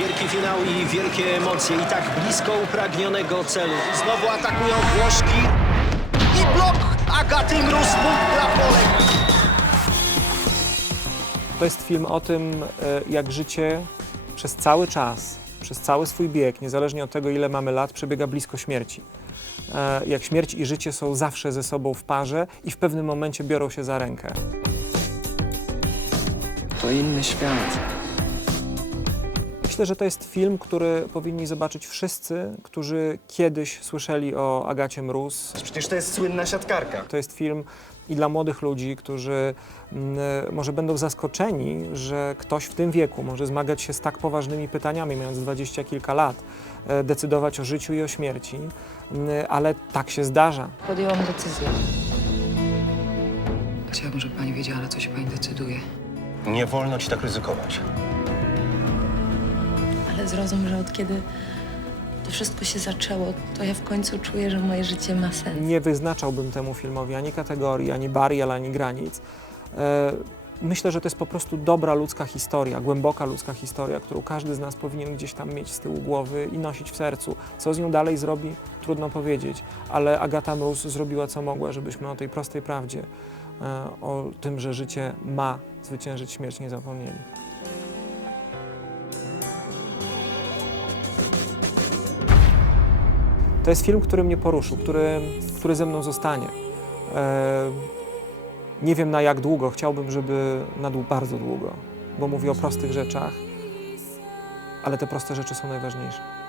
Wielki finał i wielkie emocje i tak blisko upragnionego celu. Znowu atakują Włoszki i blok Agaty Mróz, punkt dla Polek. To jest film o tym, e, jak życie przez cały czas, przez cały swój bieg, niezależnie od tego, ile mamy lat, przebiega blisko śmierci. E, Jak śmierć i życie są zawsze ze sobą w parze i w pewnym momencie biorą się za rękę. To inny świat. Myślę, że to jest film, który powinni zobaczyć wszyscy, którzy kiedyś słyszeli o Agacie Mróz. Przecież to jest słynna siatkarka. To jest film i dla młodych ludzi, którzy mm, może będą zaskoczeni, że ktoś w tym wieku może zmagać się z tak poważnymi pytaniami, mając dwadzieścia kilka lat, e, decydować o życiu i o śmierci, Mm, ale tak się zdarza. Podjęłam decyzję. Chciałabym, żeby pani wiedziała, na co się pani decyduje. Nie wolno ci tak ryzykować. Zrozum, że od kiedy to wszystko się zaczęło, to ja w końcu czuję, że moje życie ma sens. Nie wyznaczałbym temu filmowi ani kategorii, ani barier, ani granic. E, Myślę, że to jest po prostu dobra ludzka historia, głęboka ludzka historia, którą każdy z nas powinien gdzieś tam mieć z tyłu głowy i nosić w sercu. Co z nią dalej zrobi, trudno powiedzieć, ale Agata Mróz zrobiła co mogła, żebyśmy o tej prostej prawdzie, e, o tym, że życie ma zwyciężyć śmierć, nie zapomnieli. To jest film, który mnie poruszył, który, który ze mną zostanie. E, nie wiem na jak długo, chciałbym, żeby na bardzo długo, bo mówi o prostych rzeczach, ale te proste rzeczy są najważniejsze.